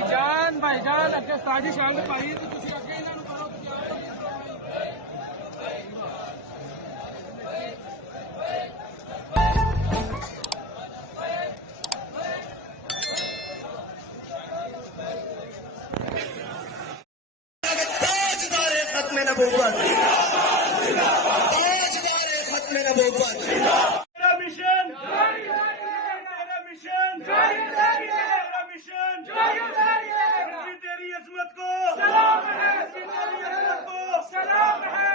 ਭਾਈ ਜਾਨ ਅੱਗੇ ਸਾਡੀ ਸ਼ਾਂਗ ਪਾਈ ਤੇ ਤੁਸੀਂ ਅੱਗੇ ਇਹਨਾਂ ਨੂੰ ਕਰੋ ताजदारे खत्म नबूवत, ताजदारे खत्म नबूवत। तेरा मिशन, तेरा मिशन, तेरा मिशन, तेरी अजमत को सलाम है, तेरी अजमत को सलाम है,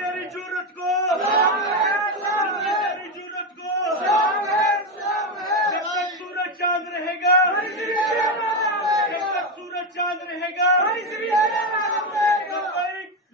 तेरी जुर्रत को सलाम है, तेरी जुर्रत को सलाम है। जब तक सूरज चांद रहेगा, जब तक सूरज चांद रहेगा,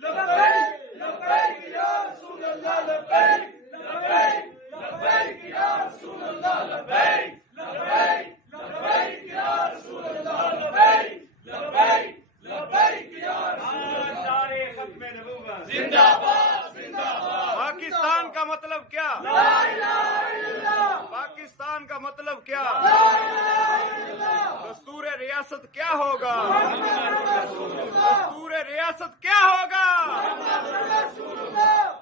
लब्बैक लब्बैक या रसूल अल्लाह, लब्बैक लब्बैक लब्बैक या रसूल अल्लाह, लब्बैक लब्बैक लब्बैक या रसूल अल्लाह, लब्बैक लब्बैक लब्बैक या रसूल अल्लाह। नारे खत्म नबूवत जिंदाबाद जिंदाबाद। पाकिस्तान का मतलब क्या? ला इलाहा इल्लल्लाह। पाकिस्तान का मतलब क्या? ला इलाहा इल्लल्लाह। दस्तूर रियासत क्या होगा? दस्तूर रियासत क्या होगा?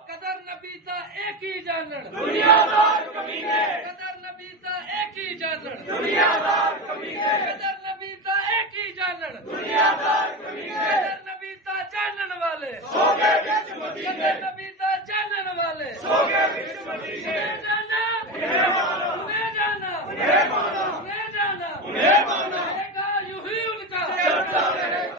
कदर नबी दा एक ही जानन, दुनियादार कमीने, कदर नबी दा एक ही जानन, दुनियादार कमीने, कदर नबी दा एक ही जानन, दुनियादार कमीने, कदर नबी दा जानन वाले सो गए बिच मदीने। कदर नबी